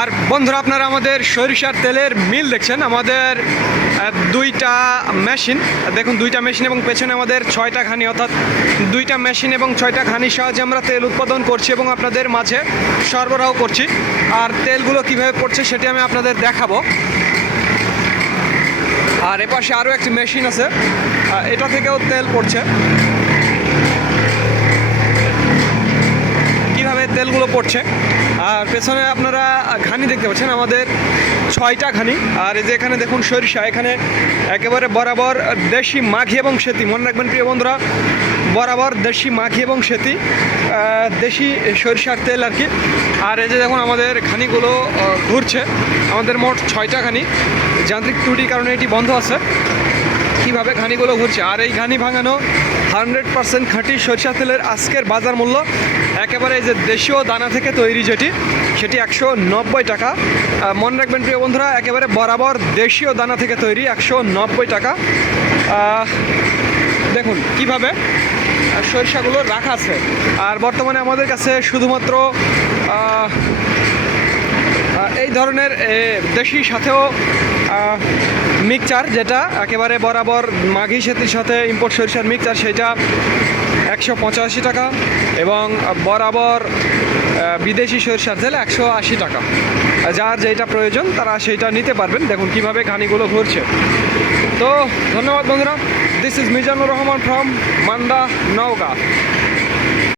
আর বন্ধুরা, আপনারা আমাদের সরিষার তেলের মিল দেখছেন। আমাদের দুইটা মেশিন দেখুন, দুইটা মেশিন এবং পেছনে আমাদের 6টা ঘানি, অর্থাৎ দুইটা মেশিন এবং 6টা ঘানির সাহায্যে আমরা তেল উৎপাদন করছি এবং আপনাদের মাঝে সরবরাহ করছি। আর তেলগুলো কিভাবে পড়ছে সেটি আমি আপনাদের দেখাবো। আর এপাশে আরও একটি মেশিন আছে, এটা থেকেও তেল পড়ছে। কিভাবে তেলগুলো পড়ছে, আর পেছনে আপনারা ঘানি দেখতে পাচ্ছেন, আমাদের 6টা ঘানি। আর এই যে এখানে দেখুন সরিষা, এখানে একেবারে বরাবর দেশি মাঘি এবং সেতি, মনে রাখবেন প্রিয় বন্ধুরা, বরাবর দেশি মাঘি এবং সেতি, দেশি সরিষার তেল আর কি। আর এই যে দেখুন আমাদের ঘানিগুলো ঘুরছে, আমাদের মোট 6টা ঘানি। যান্ত্রিক ত্রুটির কারণে এটি বন্ধ আছে। কীভাবে ঘানিগুলো ঘুরছে, আর এই ঘানি ভাঙানো 100% খাঁটি সরিষা তেলের আজকের বাজার মূল্য একেবারে এই যে দেশীয় দানা থেকে তৈরি যেটি, সেটি 190 টাকা। মনে রাখবেন প্রিয় বন্ধুরা, একেবারে বরাবর দেশীয় দানা থেকে তৈরি, 190 টাকা। দেখুন কিভাবে সরিষাগুলো রাখা আছে। আর বর্তমানে আমাদের কাছে শুধুমাত্র এই ধরনের দেশি সাথেও মিক্সচার, যেটা একেবারে বরাবর মাঘি সেতির সাথে ইম্পোর্ট সরিষার মিক্সচার, সেটা 185 টাকা, এবং বরাবর বিদেশি সরিষার তেল 180 টাকা। যার যেটা প্রয়োজন তারা সেইটা নিতে পারবেন। দেখুন কিভাবে ঘানিগুলো ঘুরছে। তো ধন্যবাদ বন্ধুরা, this is Mizanur Rahman from Manda, Naogaon.